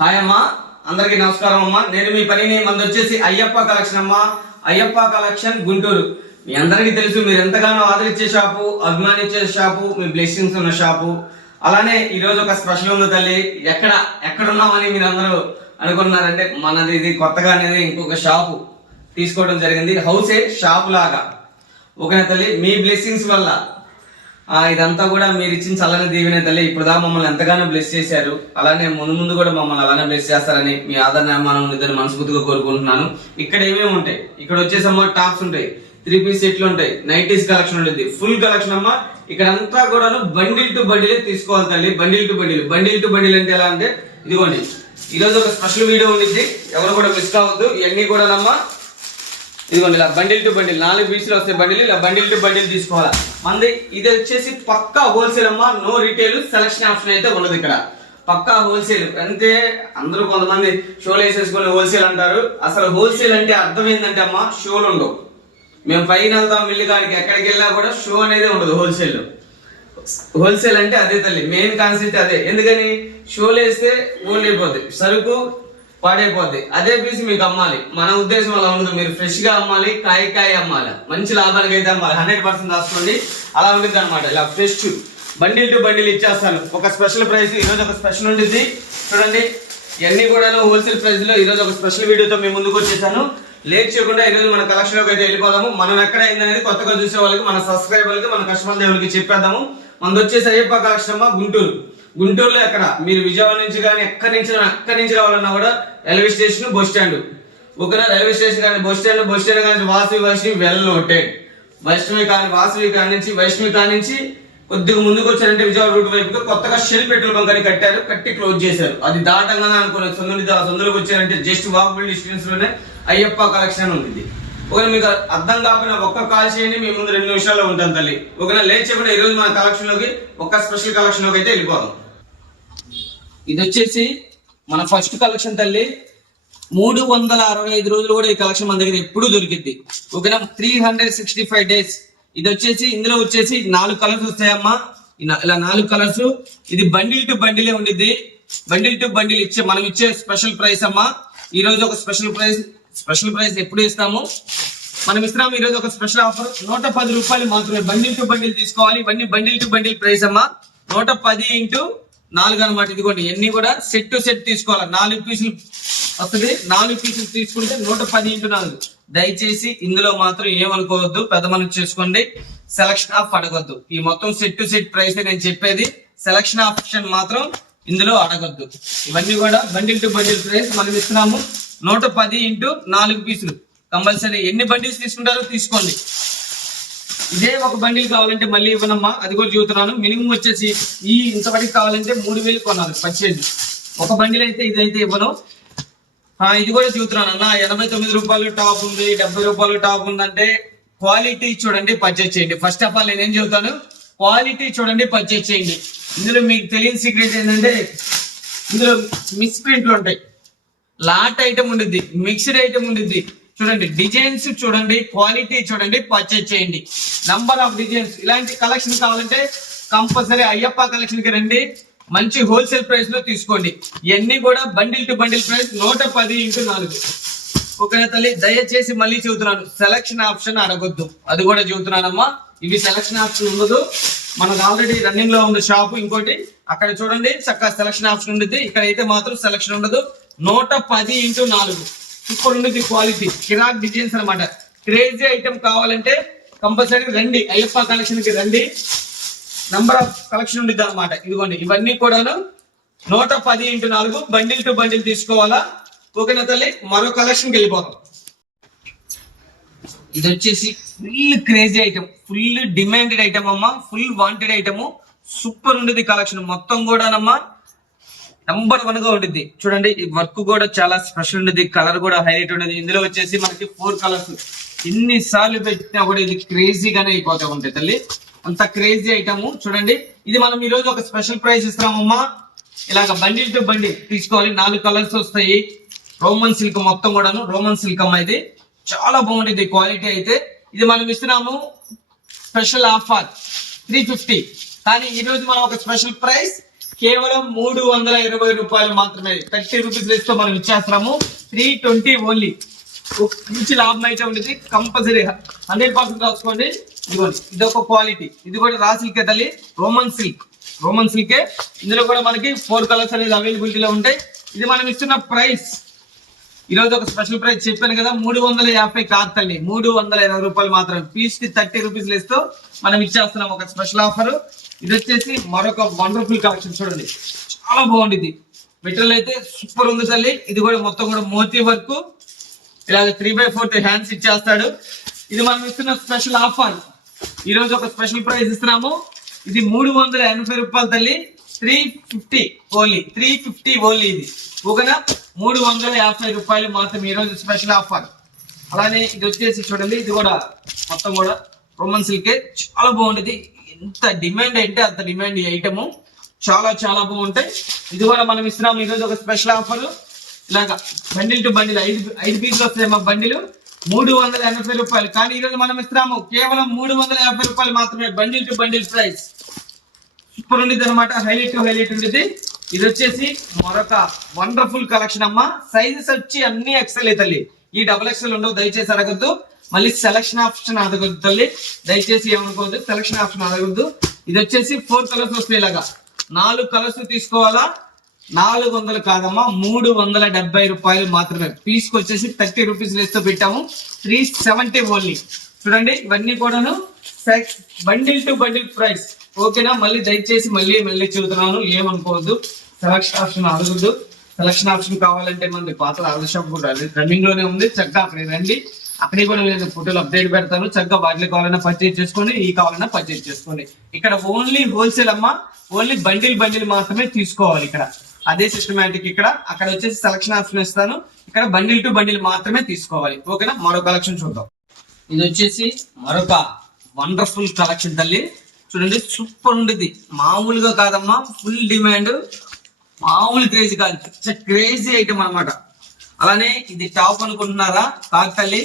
Hi అమ్మా, అందరికి నమస్కారం అమ్మా. నేను మీ పనిని మంది వచ్చేసి అయ్యప్ప కలెక్షన్ అమ్మా. అయ్యప్ప కలెక్షన్ గుంటూరు. మీ అందరికీ తెలుసు, మీరు ఎంతగానో ఆదరించే షాపు, అభిమానించే షాపు, మీ బ్లెస్సింగ్స్ ఉన్న షాపు. అలానే ఈ రోజు ఒక స్పెషల్ ఉంది తల్లి. ఎక్కడున్నామని మీరు అందరూ అనుకున్నారంటే, మనది ఇది కొత్తగా అనేది ఇంకొక షాపు తీసుకోవడం జరిగింది. హౌసే షాప్ లాగా. ఓకేనా తల్లి, మీ బ్లెస్సింగ్స్ వల్ల ఇదంతా కూడా మీరు ఇచ్చిన చల్లని దీవెనే తల్లి. ఇప్పుడు దా మమ్మల్ని ఎంతగానో బ్లెస్ చేశారు. అలానే ముందు కూడా మమ్మల్ని అలానే బ్లెస్ చేస్తారని మీ ఆదరణ మనం ఇద్దరు మనస్ఫూర్తిగా కోరుకుంటున్నాను. ఇక్కడ ఏమేమి ఉంటాయి, ఇక్కడ వచ్చేసమ్మా టాప్స్ ఉంటాయి, 3 పీస్ సెట్లు ఉంటాయి, నైటీస్ కలెక్షన్ ఉంటుంది, ఫుల్ కలెక్షన్ అమ్మా. ఇక్కడ అంతా కూడా బండిల్ టు బండిలే తీసుకోవాలి తల్లి. బండిల్ టు బండిల్ అంటే ఎలా అంటే, ఇదిగోండి ఈరోజు ఒక స్పెషల్ వీడియో ఉండిద్ది, ఎవరు కూడా మిస్ కావద్దు. ఇవన్నీ కూడా నమ్మా ఇదిగోండి ఇలా బండిల్ టు బండిల్ 4 పీసులు వస్తాయి బండిల్. ఇలా బండిల్ టు బండిల్ తీసుకోవాలా. మంది ఇది వచ్చేసి పక్కా హోల్సేల్ అమ్మా, నో రిటైల్. సెలక్షన్ ఆప్షన్ అయితే ఉండదు ఇక్కడ, పక్కా హోల్సేల్. అంటే అందరూ కొంతమంది షోలు వేసేసుకొని హోల్సేల్ అంటారు. అసలు హోల్సేల్ అంటే అర్థం ఏంటంటే అమ్మా, షోలు ఉండవు. మేము పైన వెళ్తాం మిల్లు కాడికి, ఎక్కడికి వెళ్ళా కూడా షో అనేది ఉండదు హోల్సేల్. హోల్సేల్ అంటే అదే తల్లి, మెయిన్ కాన్సెప్ట్ అదే. ఎందుకని షోలు వేస్తే ఓల్డ్ అయిపోద్ది, సరుకు పాడైపోద్ది. అదే పీస్ మీకు అమ్మాలి. మన ఉద్దేశం అలా ఉండదు. మీరు ఫ్రెష్ గా అమ్మాలి, కాయ అమ్మాలి, మంచి లాభానికి అయితే అమ్మాలి. 100% రాసుకోండి. అలా ఉంటుంది అనమాట. ఇలా ఫ్రెష్ బండిల్ టు బండిల్ ఇచ్చేస్తాను. ఒక స్పెషల్ ప్రైస్ ఈరోజు ఒక స్పెషల్ ఉంటుంది చూడండి. ఇవన్నీ కూడా హోల్సేల్ ప్రైస్ లో ఈరోజు ఒక స్పెషల్ వీడియోతో మేము ముందుకు వచ్చేసాను. లేట్ చేయకుండా ఈరోజు మన కలెక్షన్ లోకి అయితే వెళ్ళిపోదాము. మనం ఎక్కడ అయిందనేది కొత్తగా చూసే వాళ్ళకి, మన సబ్స్క్రైబర్లకి, మన కస్టమర్ దేవులకి చెప్పేద్దాము. మనది వచ్చేసి అయ్యప్ప కలెక్షన్ అమ్మా గుంటూరు. గుంటూరులో ఎక్కడ మీరు విజయవాడ నుంచి కానీ ఎక్కడి నుంచి రావాలన్నా కూడా రైల్వే స్టేషన్, బస్ స్టాండ్. ఓకేనా, రైల్వే స్టేషన్ కానీ బస్ స్టాండ్ కానీ వాసవి వెల్ నోటెడ్. వాసవి నుంచి కొద్దిగా ముందుకు వచ్చారంటే విజయవాడ రూట్ వైపుగా కొత్తగా షెల్ పెట్రోల్ బంక్ అని కట్టి క్లోజ్ చేశారు. అది దాటంగానే అనుకునే సొందులకు వచ్చారంటే జస్ట్ వాకబుల్ డిస్టెన్స్ లోనే అయ్యప్ప కలెక్షన్ ఉంటుంది. ఒకవేళ మీకు అర్థం కాకపోయినా ఒక్క కాల్ చేయండి, మీ ముందు 2 నిమిషాల్లో ఉంటాను తల్లి. ఒకవేళ లేట్ చేయకుండా ఈరోజు మన కలెక్షన్ లోకి ఒక్క స్పెషల్ కలెక్షన్ లోకి అయితే వెళ్ళిపోదాం. ఇది వచ్చేసి మన ఫస్ట్ కలెక్షన్ తల్లి. 365 రోజులు కూడా ఈ కలెక్షన్ మన దగ్గర ఎప్పుడు దొరికిద్ది. ఓకేనా, 365 డేస్. ఇది వచ్చేసి ఇందులో వచ్చేసి 4 కలర్స్ వస్తాయమ్మా. ఇలా 4 కలర్స్. ఇది బండిల్ టు బండిలే ఉండిద్ది. బండిల్ టు బండిల్ మనం ఇచ్చే స్పెషల్ ప్రైస్ అమ్మా. ఈ రోజు ఒక స్పెషల్ ప్రైస్ ఎప్పుడు ఇస్తాము, మనం ఇస్తున్నాము. ఈ రోజు ఒక స్పెషల్ ఆఫర్ 110 రూపాయలు మాత్రమే. బండిల్ టు బండిల్ తీసుకోవాలి. ఇవన్నీ బండిల్ టు బండిల్ ప్రైస్ అమ్మా. 110 × 4 అనమాట. ఇదిగోండి ఇవన్నీ కూడా సెట్ టు సెట్ తీసుకోవాలి. 4 పీసులు వస్తుంది. 4 పీసులు తీసుకుంటే 110 × 4. దయచేసి ఇందులో మాత్రం ఏమనుకోవద్దు, పెద్ద మనకు చేసుకోండి. సెలక్షన్ ఆఫ్ అడగొద్దు. ఈ మొత్తం సెట్ టు సెట్ ప్రైస్ నేను చెప్పేది. సెలక్షన్ ఆప్షన్ మాత్రం ఇందులో అడగొద్దు. ఇవన్నీ కూడా బండిల్ టు బండిల్ ప్రైస్ మనం ఇస్తున్నాము. 110 × 4 పీసులు కంపల్సరీ. ఎన్ని బండిల్స్ తీసుకుంటారో తీసుకోండి. ఇదే ఒక బండిల్ కావాలంటే మళ్ళీ ఇవ్వనమ్మా, అది కూడా చూస్తున్నాను. మినిమం వచ్చేసి ఇంతవరకు కావాలంటే 3000 కొనాలి పర్చేజ్. ఒక బండిల్ అయితే ఇదైతే ఇవ్వను. ఇది కూడా చూస్తున్నాను అన్న, 89 రూపాయలు టాప్ ఉంది, 70 రూపాయలు టాప్ ఉందంటే క్వాలిటీ చూడండి, పర్చేజ్ చేయండి. ఫస్ట్ ఆఫ్ ఆల్ నేనేం చెబుతాను, క్వాలిటీ చూడండి, పర్చేజ్ చేయండి. ఇందులో మీకు తెలియని సీక్రెట్ ఏంటంటే, ఇందులో మిక్స్ ప్రింట్లు ఉంటాయి, లాట్ ఐటమ్ ఉండిద్ది, మిక్స్డ్ ఐటమ్ ఉండిద్ది. చూడండి డిజైన్స్ చూడండి, క్వాలిటీ చూడండి, పర్చేజ్ చేయండి. Number of designs. ఇలాంటి కలెక్షన్ కావాలంటే కంపల్సరీ అయ్యప్ప కలెక్షన్ కి రండి. మంచి హోల్సేల్ ప్రైస్ లో తీసుకోండి. ఇవన్నీ కూడా బండిల్ టు బండిల్ ప్రైస్ 110 × 4. ఓకేనా తల్లి, దయచేసి మళ్ళీ చెబుతున్నాను, సెలక్షన్ ఆప్షన్ అడగొద్దు. అది కూడా చెబుతున్నానమ్మా. ఇవి సెలక్షన్ ఆప్షన్ ఉండదు. మనకు ఆల్రెడీ రన్నింగ్ లో ఉంది షాప్. ఇంకోటి అక్కడ చూడండి చక్కగా సెలక్షన్ ఆప్షన్ ఉంటుంది. ఇక్కడ అయితే మాత్రం సెలక్షన్ ఉండదు. 110 × 4 సూపర్ ఉంటుంది. క్వాలిటీ కిరాక్ డిజైన్స్ అనమాట. క్రేజీ ఐటమ్ కావాలంటే కంపల్సరీ రండి, అయ్యప్ప కలెక్షన్ కి రండి. నంబర్ ఆఫ్ కలెక్షన్ ఉంటుంది అనమాట. ఇదిగోండి ఇవన్నీ కూడాను 110 × 4 బండిల్ టు బండిల్ తీసుకోవాలా. ఓకేనా తల్లి, మరో కలెక్షన్కి వెళ్ళిపోతాం. ఇది వచ్చేసి full crazy item, full demanded item అమ్మా, ఫుల్ వాంటెడ్ ఐటమ్. సూపర్ ఉండేది కలెక్షన్ మొత్తం కూడానమ్మా. నంబర్ 1 గా ఉంటుంది. చూడండి ఈ వర్క్ కూడా చాలా స్పెషల్ ఉండేది, కలర్ కూడా హైలైట్ ఉండేది. ఇందులో వచ్చేసి మనకి 4 కలర్స్. ఎన్నిసార్లు పెట్టినా కూడా ఇది క్రేజీగానే అయిపోతా ఉంటాయి తల్లి, అంత క్రేజీ ఐటమ్. చూడండి ఇది మనం ఈ రోజు ఒక స్పెషల్ ప్రైస్ ఇస్తామమ్మా. ఇలాగ బండిల్ టు బండిల్ తీసుకోవాలి. 4 కలర్స్ వస్తాయి. రోమన్ సిల్క్ మొత్తం కూడాను, రోమన్ సిల్క్ అమ్మా. ఇది చాలా బాగుంటుంది క్వాలిటీ అయితే. ఇది మనం ఇస్తున్నాము స్పెషల్ ఆఫర్ 350. కానీ ఈ రోజు మనం ఒక స్పెషల్ ప్రైస్ కేవలం 320 రూపాయలు మాత్రమే. 30 రూపీస్ లెస్ తో మనం ఇచ్చేస్తున్నాము. 320 ఓన్లీ. మంచి లాభం అయితే ఉండేది. కంపల్సరీ 100% రాసుకోండి. ఇదిగోండి, ఇది ఒక క్వాలిటీ. ఇది కూడా రా సిల్క్ తల్లి, రోమన్ సిల్కే. ఇందులో కూడా మనకి 4 కలర్స్ అనేది అవైలబిలిటీలో ఉంటాయి. ఇది మనం ఇస్తున్న ప్రైస్ ఈ రోజు ఒక స్పెషల్ ప్రైస్ చెప్పాను కదా, 350 కాదు తల్లి, 320 రూపాయలు మాత్రం. పీస్ కి 30 రూపీస్ లెస్ తో మనం ఇచ్చేస్తున్నాం ఒక స్పెషల్ ఆఫర్. ఇది వచ్చేసి మరొక వండర్ఫుల్ కలెక్షన్. చూడండి, చాలా బాగుంది. మెటీరియల్ అయితే సూపర్ ఉంది తల్లి. ఇది కూడా మొత్తం కూడా మోతీ వర్క్, ఇలాగ 3/4 హ్యాండ్స్ ఇచ్చేస్తాడు. ఇది మనం ఇస్తున్న స్పెషల్ ఆఫర్. ఈ రోజు ఒక స్పెషల్ ప్రైస్ ఇస్తున్నాము. ఇది 380 రూపాయలు తల్లి, 350 ఓన్లీ. 350 ఓన్లీ. ఇది ఓకేనా, 350 రూపాయలు మాత్రం ఈ రోజు స్పెషల్ ఆఫర్. అలానే ఇది వచ్చేసి చూడండి, ఇది కూడా మొత్తం కూడా రోమన్ సిల్కే. చాలా బాగుంటుంది. ఎంత డిమాండ్ అంటే అంత డిమాండ్ ఈ ఐటమ్. చాలా చాలా బాగుంటాయి. ఇది కూడా మనం ఇస్తున్నాము ఈ రోజు ఒక స్పెషల్ ఆఫర్. ఇలాగా బండిల్ టు బండిల్ 5 పీసులు వస్తాయి మా బండిలు, 380 రూపాయలు. కానీ ఈ రోజు మనం ఇస్తున్నాము కేవలం 350 రూపాయలు మాత్రమే. Bundle to bundle price super ఉండేది అనమాట. హైలైట్ టు హైలైట్ ఉండేది. ఇది వచ్చేసి మరొక వండర్ఫుల్ కలెక్షన్ అమ్మా. సైజెస్ వచ్చి అన్ని ఎక్సెల్ తల్లి, ఈ XXL ఉండవు. దయచేసి అడగద్దు. మళ్ళీ సెలక్షన్ ఆప్షన్ అడగద్దు తల్లి, దయచేసి ఏమనుకోవద్దు. సెలక్షన్ ఆప్షన్ అడగద్దు. ఇది వచ్చేసి 4 కలర్స్ వస్తాయి. ఇలాగా 4 కలర్స్ తీసుకోవాలా. 400 కాదమ్మా, 370 రూపాయలు మాత్రమే. పీస్ కి వచ్చేసి 30 రూపీస్ లెస్ తో పెట్టాము. 370 ఓన్లీ. చూడండి, ఇవన్నీ కూడాను బండిల్ టు బండిల్ ప్రైస్. ఓకేనా, మళ్ళీ దయచేసి మళ్ళీ చెబుతున్నాను, ఏమనుకోవద్దు. సెలక్షన్ ఆప్షన్ అడగద్దు. సెలక్షన్ ఆప్షన్ కావాలంటే మనకి పాత ఆర్డర్ షాప్ కూడా రన్నింగ్ లోనే ఉంది. చక్కగా అక్కడికి రండి. అక్కడే కూడా నేను ఫోటోలు అప్డేట్ పెడతాను. చక్కగా వాటిలో కావాలన్నా పర్చేజ్ చేసుకోండి, ఈ కావాలన్నా పర్చేజ్ చేసుకోండి. ఇక్కడ ఓన్లీ హోల్సేల్ అమ్మా, ఓన్లీ బండిల్ మాత్రమే తీసుకోవాలి. ఇక్కడ అదే సిస్టమేటిక్. ఇక్కడ అక్కడ వచ్చేసి సెలక్షన్ ఆప్షన్ ఇస్తాను. ఇక్కడ బండిల్ టు బండిల్ మాత్రమే తీసుకోవాలి. ఓకేనా, మరో కలెక్షన్ చూద్దాం. ఇది వచ్చేసి మరొక వండర్ఫుల్ కలెక్షన్ తల్లి. చూడండి, సూపర్ ఉండేది. మామూలుగా కాదమ్మా, ఫుల్ డిమాండ్. మామూలు క్రేజీ కాదు, క్రేజీ ఐటమ్ అనమాట. అలానే ఇది టాప్ అనుకుంటున్నారా? కాదు తల్లి,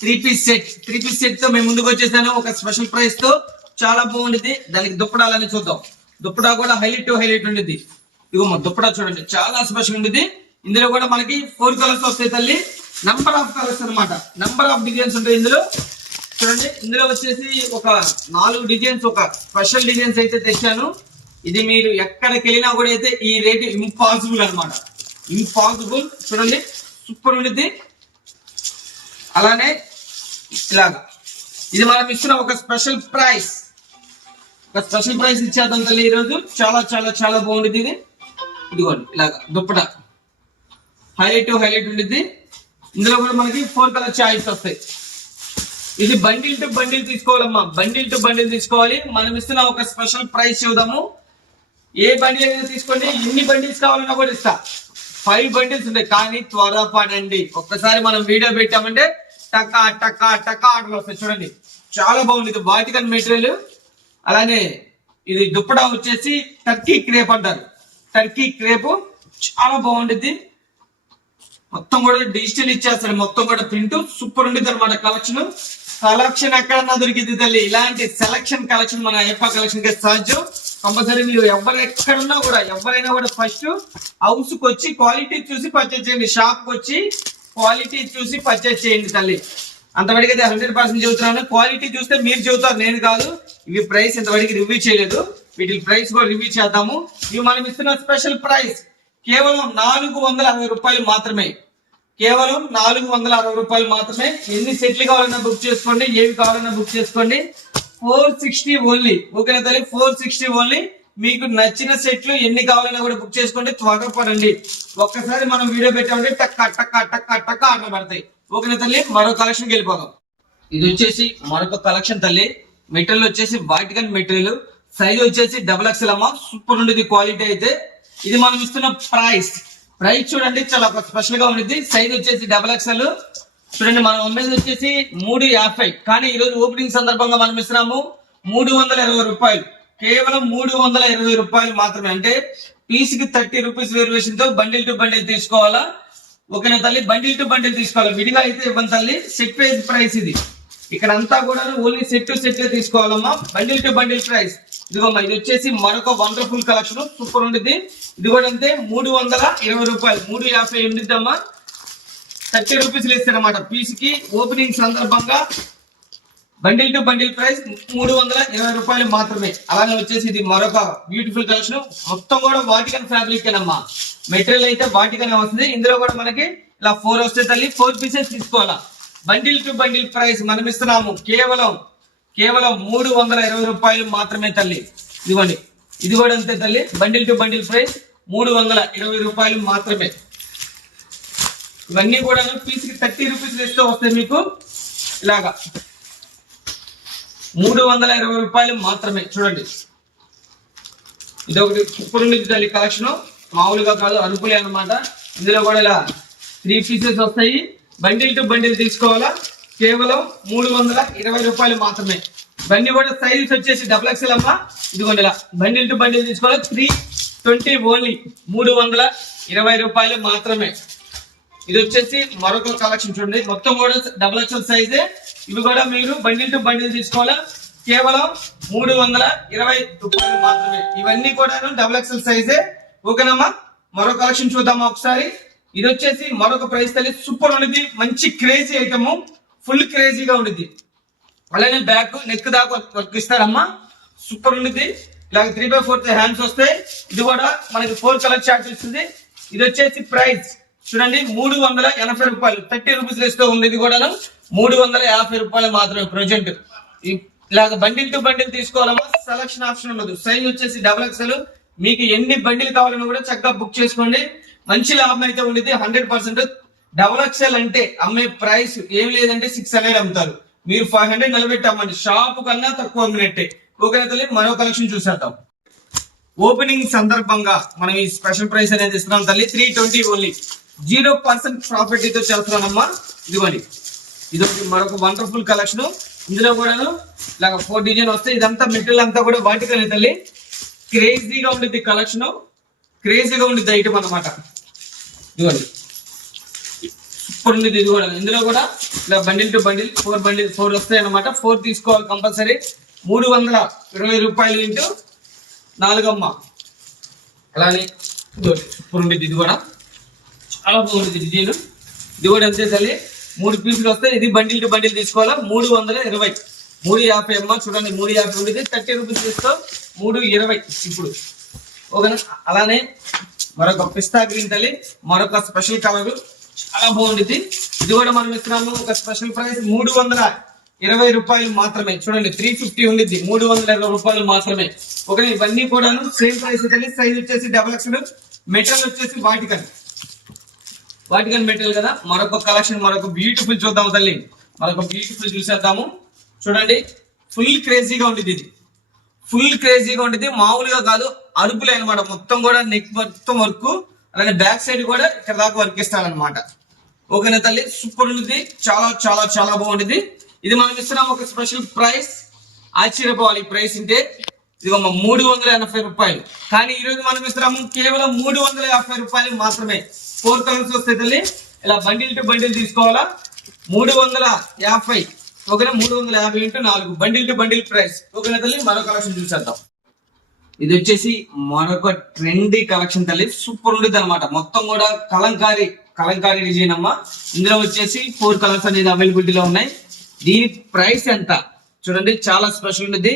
3 పీస్ సెట్. 3 పీస్ సెట్ తో మేము ముందుకు వచ్చేసాను ఒక స్పెషల్ ప్రైస్ తో. చాలా బాగుండేది. దానికి దుప్పడాలని చూద్దాం. దుప్పడా కూడా హైలైట్ టు హైలైట్ ఉండేది. ఇగో దుప్పడా చూడండి, చాలా స్పెషల్ ఉండేది. ఇందులో కూడా మనకి 4 కలర్స్ వస్తాయి తల్లి. నంబర్ ఆఫ్ కలర్స్ అనమాట, నంబర్ ఆఫ్ డిజైన్స్ ఉంటాయి ఇందులో. చూడండి, ఇందులో వచ్చేసి ఒక 4 డిజైన్స్, ఒక స్పెషల్ డిజైన్స్ అయితే తెచ్చాను. ఇది మీరు ఎక్కడికి వెళ్ళినా కూడా అయితే ఈ రేట్ ఇంపాసిబుల్ అనమాట, ఇంపాసిబుల్. చూడండి, సూపర్ ఉండేది. అలానే ఇలాగా ఇది మనం ఇస్తున్న ఒక స్పెషల్ ప్రైస్. ఒక స్పెషల్ ప్రైస్ ఇచ్చేద్దాం తల్లి ఈరోజు. చాలా చాలా చాలా బాగుండేది ఇది. ఇదిగోండి, ఇలాగా దుప్పట హైలైట్ టు హైలైట్ ఉండేది. ఇందులో కూడా మనకి 4 కలర్ చాయిస్ వస్తాయి. ఇది బండిల్ టు బండిల్ తీసుకోవాలమ్మా, బండిల్ టు బండిల్ తీసుకోవాలి. మనం ఇస్తున్న ఒక స్పెషల్ ప్రైస్ చూద్దాము. ఏ బండిల్ అయినా తీసుకోండి, ఎన్ని బండిల్స్ కావాలన్నా కూడా ఇస్తా. 5 బండిల్స్ ఉంటాయి. కానీ త్వరపడండి, ఒక్కసారి మనం వీడియో పెట్టామంటే టకా టకా టకా ఆర్డర్ వస్తాయి. చూడండి, చాలా బాగుంది. ఇది వాటికన్ మెటీరియల్. అలానే ఇది దుప్పడా వచ్చేసి టర్కీ క్రేప్ అంటారు. టర్కీ క్రేప్ చాలా బాగుంటుంది. మొత్తం కూడా డిజిటల్ ఇచ్చేస్తాడు. మొత్తం కూడా ప్రింట్ సూపర్ ఉండేది అనమాట. కలెక్షన్ ఎక్కడన్నా దొరికింది తల్లి. ఇలాంటి సెలక్షన్ కలెక్షన్ మన అయ్యప్ప కలెక్షన్ కి సహజం. కంపల్సరీ మీరు ఎక్కడున్నా కూడా, ఎవరైనా కూడా ఫస్ట్ హౌస్ కి వచ్చి క్వాలిటీ చూసి పర్చేజ్ చేయండి. షాప్ కి వచ్చి క్వాలిటీ చూసి పర్చేజ్ చేయండి తల్లి. అంతవరకు అయితే 100% చెబుతున్నాను. క్వాలిటీ చూస్తే మీరు చెబుతారు, నేను కాదు. ఇవి ప్రైస్ ఇంతవరకు రివ్యూ చేయలేదు. వీటి ప్రైస్ కూడా రివ్యూ చేద్దాము. ఇవి మనం ఇస్తున్న స్పెషల్ ప్రైస్ కేవలం 460 రూపాయలు మాత్రమే. కేవలం 460 రూపాయలు మాత్రమే. ఎన్ని సెట్లు కావాలన్నా బుక్ చేసుకోండి, ఏవి కావాలన్నా బుక్ చేసుకోండి. 460 ఓన్లీ. ఓకేనా తల్లి, 460 ఓన్లీ. మీకు నచ్చిన సెట్లు ఎన్ని కావాలన్నా కూడా బుక్ చేసుకోండి. త్వరగా పడండి. ఒక్కసారి మనం వీడియో పెట్టామంటే టక్క టక్క టక్క టక్క ఆర్డర్ పడతాయి. ఓకేనా తల్లి, మరో కలెక్షన్కి వెళ్ళిపోదాం. ఇది వచ్చేసి మరొక కలెక్షన్ తల్లి. మెటీరియల్ వచ్చేసి వాటికన్ మెటీరియల్. సైజ్ వచ్చేసి XXL అమ్మ. సూపర్ ఉండేది క్వాలిటీ అయితే. ఇది మనం ఇస్తున్న ప్రైస్ చూడండి, చాలా స్పెషల్ గా ఉంది. సైజ్ వచ్చేసి XXL. చూడండి, మనం అమ్మేది వచ్చేసి 350. కానీ ఈ రోజు ఓపెనింగ్ సందర్భంగా మనం ఇస్తున్నాము 320 రూపాయలు. కేవలం 320 రూపాయలు మాత్రమే. అంటే పీస్ కి 30 రూపీస్ వేరియేషన్ తో బండిల్ టు బండిల్ తీసుకోవాలా. ఓకేనా తల్లి, బండిల్ టు బండిల్ తీసుకోవాలి. విడిగా అయితే ఇవ్వండి తల్లి. సెట్ ప్రైస్ ఇది. ఇక్కడ అంతా కూడా ఓన్లీ సెట్ టు సెట్ తీసుకోవాలమ్మా. బండిల్ టు బండిల్ ప్రైస్ ఇదిగోమ్మా. ఇది వచ్చేసి మరొక వండర్ఫుల్ కలెక్షన్, సూపర్ ఉంటుంది. ఇది కూడా అంతే 320 రూపాయలు, 350 ఉండిద్దమ్మా. 30 రూపీస్ ఇస్తారన్నమాట పీస్ కి. ఓపెనింగ్ సందర్భంగా బండిల్ టు బండిల్ ప్రైస్ 320 రూపాయలు మాత్రమే. అలానే వచ్చేసి ఇది మరొక బ్యూటిఫుల్ కలెక్షన్, మొత్తం కూడా వాటికన్ ఫ్యాబ్రిక్ అమ్మా. మెటీరియల్ అయితే వాటికన్ వస్తుంది. ఇందులో కూడా మనకి ఇలా 4 వస్తే తల్లి 4 పీసెస్ తీసుకోవాలా. బండిల్ టు బండిల్ ప్రైస్ మనం ఇస్తున్నాము కేవలం 320 రూపాయలు మాత్రమే తల్లి. ఇదిగోండి, ఇది కూడా అంతే తల్లి. బండిల్ టు బండిల్ ప్రైస్ 320 రూపాయలు మాత్రమే. ఇవన్నీ కూడా పీస్ కి 30 రూపీస్ ఇస్తూ వస్తాయి మీకు. ఇలాగా 320 రూపాయలు మాత్రమే. చూడండి, ఇది ఒకటి సూపర్ ఉంది తల్లి కలెక్షన్, మామూలుగా కాదు, అనుకులే అన్నమాట. ఇందులో కూడా ఇలా 3 పీసెస్ వస్తాయి. బండిల్ టు బండిల్ తీసుకోవాలా, కేవలం 320 రూపాయలు మాత్రమే. బండి కూడా సైజ్ వచ్చేసి XXL అమ్మా. ఇదిగోండి, ఇలా బండిల్ టు బండిల్ తీసుకోవాలి 320 ఓన్లీ, 320 రూపాయలు మాత్రమే. ఇది వచ్చేసి మరొక కలెక్షన్ చూడండి, మొత్తం కూడా XXL సైజే. ఇవి కూడా మీరు బండిల్ టు బండిల్ తీసుకోవాలా, కేవలం 320 రూపాయలు మాత్రమే. ఇవన్నీ కూడా XXL సైజే. ఓకేనమ్మా. మరో కలెక్షన్ చూద్దామా ఒకసారి. ఇది వచ్చేసి మరొక ప్రైస్ తల్లి, సూపర్ ఉండేది, మంచి క్రేజీ ఐటమ్, ఫుల్ క్రేజీగా ఉండేది. అలానే బ్యాక్ నెక్ దాకా వర్క్ ఇస్తారమ్మా, సూపర్ ఉండేది. ఇలాగ 3/4 హ్యాండ్స్ వస్తాయి. ఇది కూడా మనకి 4 కలర్ చార్ట్ ఇస్తుంది. ఇది వచ్చేసి ప్రైస్ చూడండి 380 రూపాయలు, 30 రూపీస్ ఇస్తూ ఉంది. ఇది కూడా 350 రూపాయలు మాత్రమే ప్రజెంట్. ఇలాగ బండిల్ టు బండిల్ తీసుకోవాలమ్మా, సెలక్షన్ ఆప్షన్ ఉండదు. సైజ్ వచ్చేసి XXL. మీకు ఎన్ని బండిల్ కావాలన్నా కూడా చక్కగా బుక్ చేసుకోండి. మంచి లాభం అయితే ఉండేది 100%. XXL అంటే అమ్మే ప్రైస్ ఏం లేదంటే 600 అమ్ముతారు, మీరు 500 నిలబెట్టి అమ్మండి, షాప్ కన్నా తక్కువ అమ్మినట్టే. ఓకేనా తల్లి. మరో కలెక్షన్ చూసేద్దాం. ఓపెనింగ్ సందర్భంగా మనం ఈ స్పెషల్ ప్రైస్ అనేది ఇస్తున్నాం తల్లి, 320 ఓన్లీ, 0% ప్రాఫిట్ అయితే చేస్తున్నానమ్మా. ఇదిగోండి, ఇది మరొక వండర్ఫుల్ కలెక్షన్. ఇందులో కూడా ఇలాగ 4 డిజైన్ వస్తాయి. ఇదంతా మెటీరియల్ అంతా కూడా వాటికనే తల్లి. క్రేజీగా ఉండేది కలెక్షన్, క్రేజీగా ఉండేది ఐటమ్ అనమాట. ఇదిగోండి, సూపర్ ఉండేది. ఇది కూడా ఇందులో కూడా ఇలా బండిల్ టు బండిల్ 4 వస్తాయి అనమాట. 4 తీసుకోవాలి కంపల్సరీ. 320 రూపాయలు ఇంటూ 4 అమ్మ. అలానే సూపర్ ఉండేది. ఇది కూడా చాలా బాగుంటుంది డిజైన్. ఇది కూడా అంతే తల్లి, 3 పీసులు వస్తాయి. ఇది బండిల్ టు బండిల్ తీసుకోవాలా, 320, 350 అమ్మ. చూడండి 350 ఉండేది, 30 రూపీస్ తీసుకో, 320 ఇప్పుడు. ఓకేనా. అలానే మరొక పిస్తా గ్రీన్ తల్లి, మరొక స్పెషల్ కలర్, చాలా బాగుంటుంది. ఇది కూడా మనం ఇస్తున్నాము ఒక స్పెషల్ ప్రైస్ 320 రూపాయలు మాత్రమే. చూడండి 350 ఉండిద్ది, 320 రూపాయలు మాత్రమే. ఓకే, ఇవన్నీ కూడా సేమ్ ప్రైస్ తల్లి. సైజ్ వచ్చేసి XXL, మెటీరియల్ వచ్చేసి వాటికన్ మెటీరియల్ కదా. మరొక కలెక్షన్, మరొక బ్యూటిఫుల్ చూద్దాం తల్లి. మరొక బ్యూటిఫుల్ చూసేద్దాము. చూడండి, ఫుల్ క్రేజీగా ఉండేది. ఇది ఫుల్ క్రేజీగా ఉండేది, మామూలుగా కాదు, అరుపులే అనమాట. మొత్తం కూడా నెక్ మొత్తం వర్క్, అలానే బ్యాక్ సైడ్ కూడా ఇక్కడ దాకా వర్క్ ఇస్తారనమాట. ఓకేనా తల్లి, సూపర్ ఉంది, చాలా చాలా చాలా బాగుంటుంది. ఇది మనం ఇస్తున్నాం ఒక స్పెషల్ ప్రైస్. ఆశ్చర్యపోవాలి ఈ ప్రైస్ అంటే. ఇది 380 రూపాయలు, కానీ ఈ రోజు మనం ఇస్తున్నాము కేవలం 350 రూపాయలు మాత్రమే. 4 కలర్స్ వస్తాయి తల్లి. ఇలా బండిల్ టు బండిల్ తీసుకోవాలా, 350. ఓకేనా, 350 into 4 bundle to bundle price. ఓకేనా తల్లి. మరో కలెక్షన్ చూసేద్దాం. ఇది వచ్చేసి మరొక ట్రెండీ కలెక్షన్ తల్లి, సూపర్ ఉండేది అనమాట. మొత్తం కూడా కలంకారీ డిజైన్ అమ్మా. ఇందులో వచ్చేసి 4 కలర్స్ అనేది అవైలబిలిటీలో ఉన్నాయి. దీని ప్రైస్ ఎంత చూడండి, చాలా స్పెషల్ ఉండేది.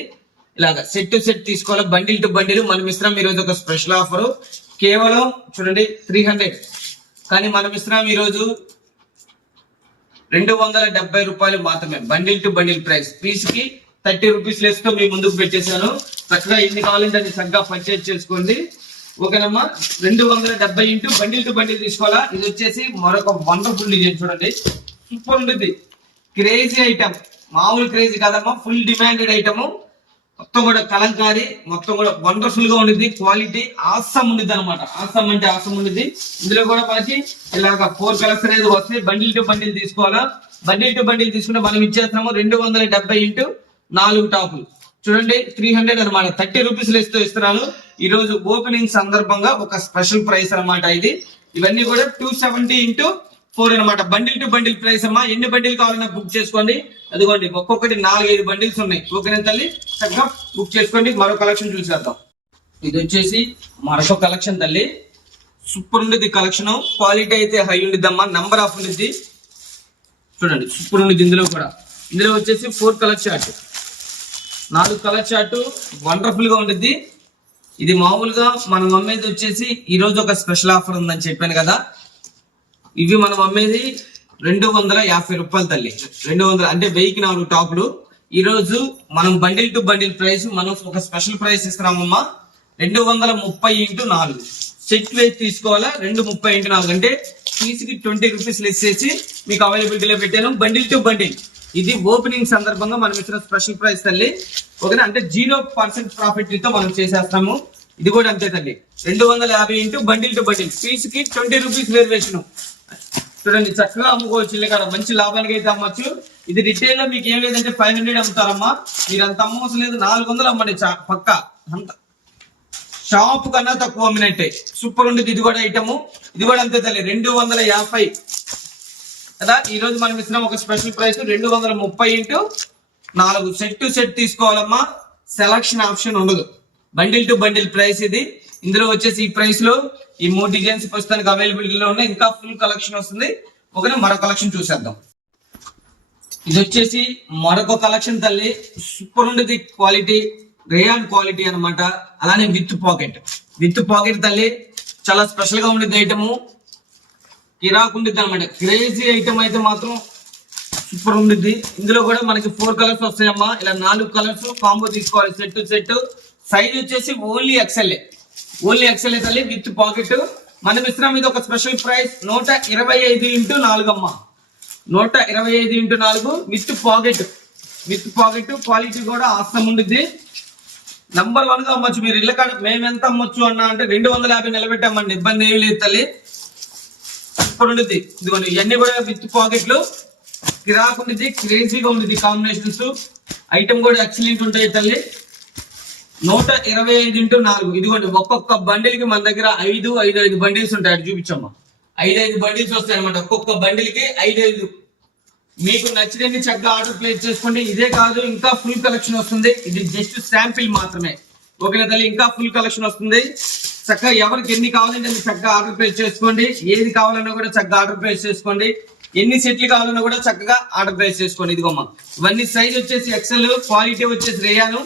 ఇలాగా సెట్ టు సెట్ తీసుకోవాలి, బండిల్ టు బండిల్. మనం ఇస్తున్నాం ఈ రోజు ఒక స్పెషల్ ఆఫర్, కేవలం చూడండి 300, కానీ మనం ఇస్తున్నాం ఈ రోజు 270 రూపాయలు మాత్రమే. Bundle to bundle price, piece కి 30 రూపీస్ లెస్ తో మీ ముందుకు పెట్టేశాను. చక్కగా ఎన్ని కావాలంటే అది చక్కగా పర్చేజ్ చేసుకోండి. ఓకేనమ్మా. 270 ఇంటూ బండిల్ టు బండిల్ తీసుకోవాలా. ఇది వచ్చేసి మరొక వండర్ఫుల్ డిజైన్ చూడండి, సూపర్ ఉంటుంది. క్రేజీ ఐటమ్, మామూలు క్రేజీ కాదమ్మా, ఫుల్ డిమాండెడ్ ఐటమ్. మొత్తం కూడా కలంకారీ, మొత్తం కూడా వండర్ఫుల్ గా ఉండిద్ది. క్వాలిటీ ఆసమ్ ఉండిద్ది అనమాట. ఆసమ్ అంటే ఆసమ్ ఉండిద్ది. ఇందులో కూడా మనకి ఇలాగ 4 కలర్స్ అనేది వస్తాయి. బండిల్ టు బండిల్ తీసుకోవాలా. బండిల్ టు బండిల్ తీసుకుంటే మనం ఇచ్చేస్తున్నాము 270 ఇంటూ 4 టాపులు. చూడండి 300 అనమాట. 30 రూపీస్ ఇస్తున్నాను ఈ రోజు ఓపెనింగ్ సందర్భంగా ఒక స్పెషల్ ప్రైస్ అనమాట ఇది. ఇవన్నీ కూడా 270 ఇంటూ 4 అనమాట. బండిల్ టు బండిల్ ప్రైస్ అమ్మా. ఎన్ని బండిల్ కావాలన్నా బుక్ చేసుకోండి. అదిగోండి ఒక్కొక్కటి 4-5 బండిల్స్ ఉన్నాయి. ఓకేనా తల్లి, చక్కగా బుక్ చేసుకోండి. మరో కలెక్షన్ చూసేద్దాం. ఇది వచ్చేసి మరొక కలెక్షన్ తల్లి. సూపర్ ఉండేది కలెక్షన్. క్వాలిటీ అయితే హై ఉండిద్దమ్మా. నంబర్ ఆఫ్ ఉండిద్ది చూడండి. సూపర్ ఉండేది. ఇందులో వచ్చేసి 4 colour chart, 4 colour chart wonderful గా ఉండిద్ది. ఇది మామూలుగా మనం అమ్మేది వచ్చేసి ఈ రోజు ఒక స్పెషల్ ఆఫర్ ఉందని చెప్పాను కదా. ఇవి మనం అమ్మేది 250 రూపాయలు తల్లి. 200 అంటే 1000కి 4 టాపులు. ఈ రోజు మనం బండిల్ టు బండిల్ ప్రైస్ మనం ఒక స్పెషల్ ప్రైస్ ఇస్తున్నామమ్మా. 230x4 సెట్ వేసి తీసుకోవాలా. 230x4 అంటే పీస్కి 20 రూపీస్ లెస్ చేసి మీకు అవైలబిలిటీలో పెట్టాను. బండిల్ టు బండిల్ ఇది ఓపెనింగ్ సందర్భంగా మనం ఇచ్చిన స్పెషల్ ప్రైస్ తల్లి. ఓకేనా, అంటే 0% ప్రాఫిట్ తో మనం చేసేస్తాము. ఇది కూడా అంతే తల్లి. 250x బండిల్ టు బండిల్ పీస్కి 20 రూపీస్ వేరియేషన్. చూడండి చక్కగా అమ్ముకోవచ్చు. ఇక్కడ మంచి లాభానికి అయితే అమ్మచ్చు. ఇది రిటైల్ లో మీకు ఏం లేదంటే 500 అమ్ముతారమ్మా. మీరు అంత అమ్మవలసిన లేదు, 400 అమ్మండి పక్క. అంత షాప్ కన్నా తక్కువ అమ్మినట్టే. సూపర్ ఉండేది. ఇది కూడా ఐటమ్. ఇది కూడా అంతే తల్లి. 250 కదా. ఈ రోజు మనం ఇస్తున్నాం ఒక special price 230x4 set to set తీసుకోవాలమ్మా. సెలక్షన్ ఆప్షన్ ఉండదు. బండిల్ టు బండిల్ ప్రైస్ ఇది. ఇందులో వచ్చేసి ఈ ప్రైస్ లో ఈ 3 డిజైన్స్ ప్రస్తుతానికి అవైలబిలిటీలో ఉన్నాయి. ఇంకా ఫుల్ కలెక్షన్ వస్తుంది. ఓకేనా, మరో కలెక్షన్ చూసేద్దాం. ఇది వచ్చేసి మరొక కలెక్షన్ తల్లి. సూపర్ ఉండేది క్వాలిటీ, రేయాన్ క్వాలిటీ అనమాట. అలానే విత్ పాకెట్ తల్లి. చాలా స్పెషల్ గా ఉండేది ఐటమ్. కిరాక్ ఉండిద్ది అనమాట. క్రేజీ ఐటమ్ అయితే మాత్రం సూపర్ ఉండిద్ది. ఇందులో కూడా మనకి 4 కలర్స్ వస్తాయమ్మా. ఇలా 4 కలర్స్ కాంబో తీసుకోవాలి. Set to set. సైజ్ వచ్చేసి ఓన్లీ ఎక్సెల్ తల్లి విత్ పాకెట్. మనం ఇస్తున్నాం ఇది ఒక స్పెషల్ ప్రైస్ 125x4 అమ్మా. 125x4 with pocket. క్వాలిటీ కూడా ఆసం ఉండిద్ది. నంబర్ 1 గా అమ్మచ్చు. మీరు ఇళ్ళ కాడ మేము ఎంత అమ్మొచ్చు అన్నా అంటే 250 నిలబెట్టామండి. ఇబ్బంది ఏమి లేదు తల్లి. సూపర్ ఉండిద్ది. ఇదిగోండి ఇవన్నీ కూడా విత్ పాకెట్లు. కిరాక్ ఉండిద్ది, క్రేజీగా ఉండిద్ది కాంబినేషన్స్. ఐటమ్ కూడా ఎక్సలెంట్ ఉంటాయి తల్లి. 125x4 ఇదిగోండి. ఒక్కొక్క బండిల్ కి మన దగ్గర 5 బండిల్స్ ఉంటాయి. అటు చూపించమ్మా. 5 బండిల్స్ వస్తాయి అనమాట. ఒక్కొక్క బండిల్ కి 5 మీకు నచ్చినవి చక్కగా ఆర్డర్ ప్లేస్ చేసుకోండి. ఇదే కాదు, ఇంకా ఫుల్ కలెక్షన్ వస్తుంది. ఇది జస్ట్ శాంపిల్ మాత్రమే. ఓకేనా తల్లి, ఇంకా ఫుల్ కలెక్షన్ వస్తుంది. చక్కగా ఎవరికి ఎన్ని కావాలంటే చక్కగా ఆర్డర్ ప్లేస్ చేసుకోండి. ఏది కావాలన్నా కూడా చక్కగా ఆర్డర్ ప్లేస్ చేసుకోండి. ఎన్ని సెట్లు కావాలన్నా కూడా చక్కగా ఆర్డర్ ప్లేస్ చేసుకోండి. ఇదిగోమ్మా ఇవన్నీ సైజ్ వచ్చేసి ఎక్సెల్, క్వాలిటీ వచ్చేసి రేయాను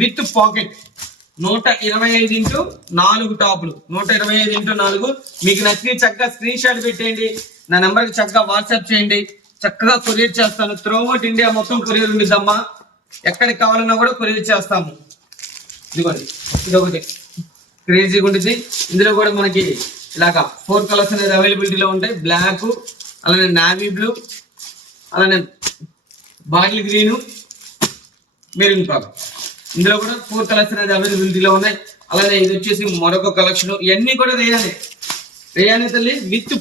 విత్ పాకెట్. 125x4 టాపులు. 125x4 మీకు నచ్చిన చక్కగా స్క్రీన్ షాట్ పెట్టేయండి. నా నెంబర్ కి చక్కగా వాట్సాప్ చేయండి. చక్కగా కొరియర్ చేస్తాను. త్రూఅవుట్ ఇండియా మొత్తం కొరియర్ ఉండిద్దమ్మా. ఎక్కడికి కావాలన్నా కూడా కొరియర్ చేస్తాము. ఇదిగోండి ఇదొకటి క్రేజీగా ఉంటుంది. ఇందులో కూడా మనకి ఇలాగా 4 కలర్స్ అనేది అవైలబిలిటీలో ఉంటాయి. బ్లాక్, అలానే నావీ బ్లూ, అలానే బాటిల్ గ్రీన్, మెరూన్ కలర్. ఇందులో కూడా 4 కలర్స్ అనేది అవైలబిలిటీలో ఉన్నాయి. అలానే ఇది వచ్చేసి మరొక కలెక్షన్. ఇవన్నీ కూడా రేయానే తల్లి విత్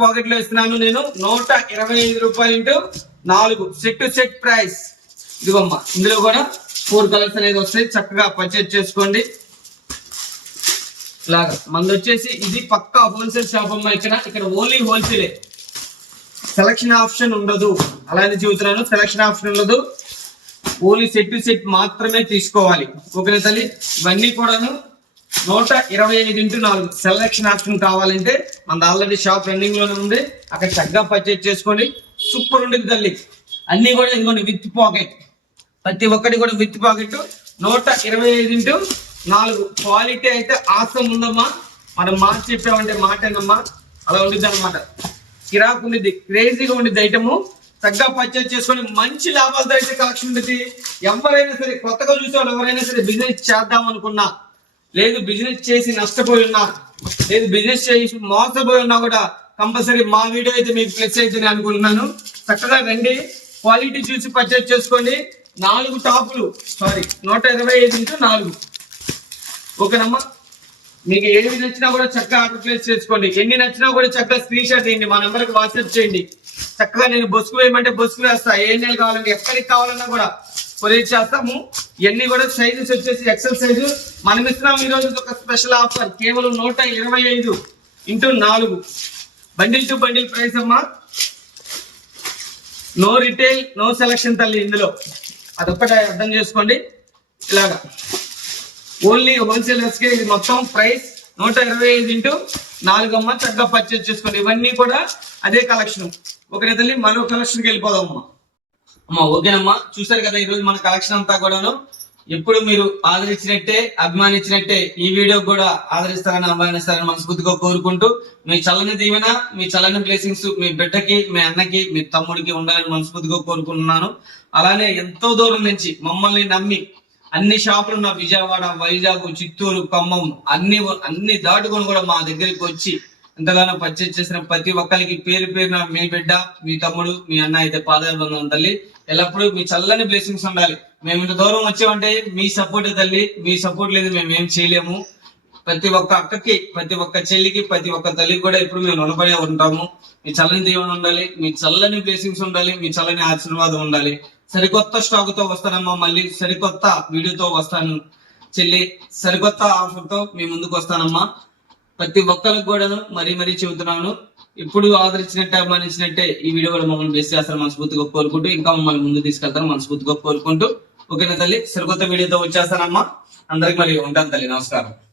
పాకెట్ లో ఇస్తున్నాను నేను. 125 రూపాయలు సెట్ టు సెట్ ప్రైస్. ఇదిగోమ్మా ఇందులో కూడా 4 కలర్స్ అనేది వస్తాయి. చక్కగా పర్చేజ్ చేసుకోండి. ఇలాగా మనది వచ్చేసి ఇది పక్కా హోల్సేల్ షాప్ అమ్మా. ఇక్కడ ఓన్లీ హోల్సేలే. సెలక్షన్ ఆప్షన్ ఉండదు. అలానే చెబుతున్నాను, సెలక్షన్ ఆప్షన్ ఉండదు. ఓన్లీ సెట్ టు సెట్ మాత్రమే తీసుకోవాలి. ఓకేనా తల్లి, ఇవన్నీ కూడాను 125x4 సెలక్షన్ ఆప్షన్ కావాలంటే మన ఆల్రెడీ షాప్ రన్నింగ్ లోనే ఉంది. అక్కడ చక్కగా పర్చేజ్ చేసుకోండి. సూపర్ ఉండేది తల్లి. అన్ని కూడా ఇదిగోండి విత్ పాకెట్. ప్రతి ఒక్కటి కూడా విత్ పాకెట్. 125x4 క్వాలిటీ అయితే ఆసం ఉందమ్మా. మనం మాట చెప్పామంటే మాటేనమ్మా. అలా ఉండిద్ది అనమాట. కిరాక్ ఉండిద్ది, క్రేజీగా ఉండిద్ది ఐటమ్. చక్కగా పర్చేజ్ చేసుకొని మంచి లాభాలతో అయితే కలెక్షన్ ఉంటుంది. ఎవరైనా సరే కొత్తగా చూసేవాళ్ళు ఎవరైనా సరే బిజినెస్ చేద్దాం అనుకున్నా, లేదు బిజినెస్ చేసి నష్టపోయి ఉన్నా, లేదు బిజినెస్ చేసి మోసపోయి ఉన్నా కూడా కంపల్సరీ మా వీడియో అయితే మీకు ప్లస్ అయితే అనుకుంటున్నాను. చక్కగా రండి, క్వాలిటీ చూసి పర్చేజ్ చేసుకోండి. 4 టాపులు 125x4. ఓకేనమ్మా. మీకు ఏది నచ్చినా కూడా చక్కగా ఆర్డర్ ప్లేస్ చేసుకోండి. ఎన్ని నచ్చినా కూడా చక్కగా స్క్రీన్ షాట్ తీయండి, మా నెంబర్కి వాట్సాప్ చేయండి. చక్కగా నేను బొస్కు వేయమంటే బొస్కు వేస్తా. ఏ నెల కావాలంటే ఎక్కడికి కావాలన్నా కూడా కొరియర్ చేస్తాము. ఇవన్నీ కూడా సైజెస్ వచ్చేసి ఎక్సెల్ సైజు. మనం ఇస్తున్నాం ఈ రోజు ఒక స్పెషల్ ఆఫర్ కేవలం 125x4 bundle to bundle price అమ్మా. నో రిటైల్ నో సెలక్షన్ తల్లి ఇందులో, అదొక్కటి అర్థం చేసుకోండి. ఇలాగా ఓన్లీ హోల్సేలర్స్ కి ఇది మొత్తం ప్రైస్ 125 ఇంటూ 4 అమ్మ. చక్కగా పర్చేజ్ చేసుకోండి. ఇవన్నీ కూడా అదే కలెక్షన్. ఓకేనా తల్లి, మరో కలెక్షన్కి వెళ్ళిపోదాం అమ్మా. ఓకేనమ్మా, చూసారు కదా ఈ రోజు మన కలెక్షన్ అంతా కూడాను. ఎప్పుడు మీరు ఆదరించినట్టే అభిమానించినట్టే ఈ వీడియో కూడా ఆదరిస్తారని అభిమానిస్తారని మనస్ఫూర్తిగా కోరుకుంటూ, మీ చల్లని దీవెన మీ చల్లని బ్లెస్సింగ్స్ మీ బిడ్డకి మీ అన్నకి మీ తమ్ముడికి ఉండాలని మనస్ఫూర్తిగా కోరుకుంటున్నాను. అలానే ఎంతో దూరం నుంచి మమ్మల్ని నమ్మి అన్ని షాపులు ఉన్న విజయవాడ, వైజాగ్, చిత్తూరు, ఖమ్మం అన్ని దాటుకొని కూడా మా దగ్గరికి వచ్చి ఎంతగానో పర్చేజ్ చేసిన ప్రతి ఒక్కరికి పేరు పేరున మీ బిడ్డ మీ తమ్ముడు మీ అన్న అయితే పాదాభివందనం తల్లి. ఎల్లప్పుడూ మీ చల్లని బ్లెస్సింగ్స్ ఉండాలి. మేము ఇంత దూరం వచ్చామంటే మీ సపోర్ట్ తల్లి. మీ సపోర్ట్ లేదు మేము ఏం చేయలేము. ప్రతి ఒక్క అక్కకి ప్రతి ఒక్క చెల్లికి ప్రతి ఒక్క తల్లికి కూడా ఎప్పుడు మేము రుణపడే ఉంటాము. మీ చల్లని దీవెన ఉండాలి, మీ చల్లని బ్లెస్సింగ్స్ ఉండాలి, మీ చల్లని ఆశీర్వాదం ఉండాలి. సరికొత్త స్టాక్ తో వస్తానమ్మా, మళ్ళీ సరికొత్త వీడియోతో వస్తాను చెల్లి. సరికొత్త ఆఫర్ తో మీ ముందుకు వస్తానమ్మా. ప్రతి ఒక్కరికి కూడాను మరీ చెబుతున్నాను, ఇప్పుడు ఆదరించినట్టే అభిమానించినట్టే ఈ వీడియో కూడా మమ్మల్ని బెస్ట్ చేస్తారు మనస్ఫూర్తిగా కోరుకుంటూ, ఇంకా మమ్మల్ని ముందు తీసుకెళ్తారు మనస్ఫూర్తిగా కోరుకుంటూ. ఓకేనా తల్లి, సరికొత్త వీడియోతో వచ్చేస్తానమ్మా. అందరికి మరి ఉంటాను తల్లి, నమస్కారం.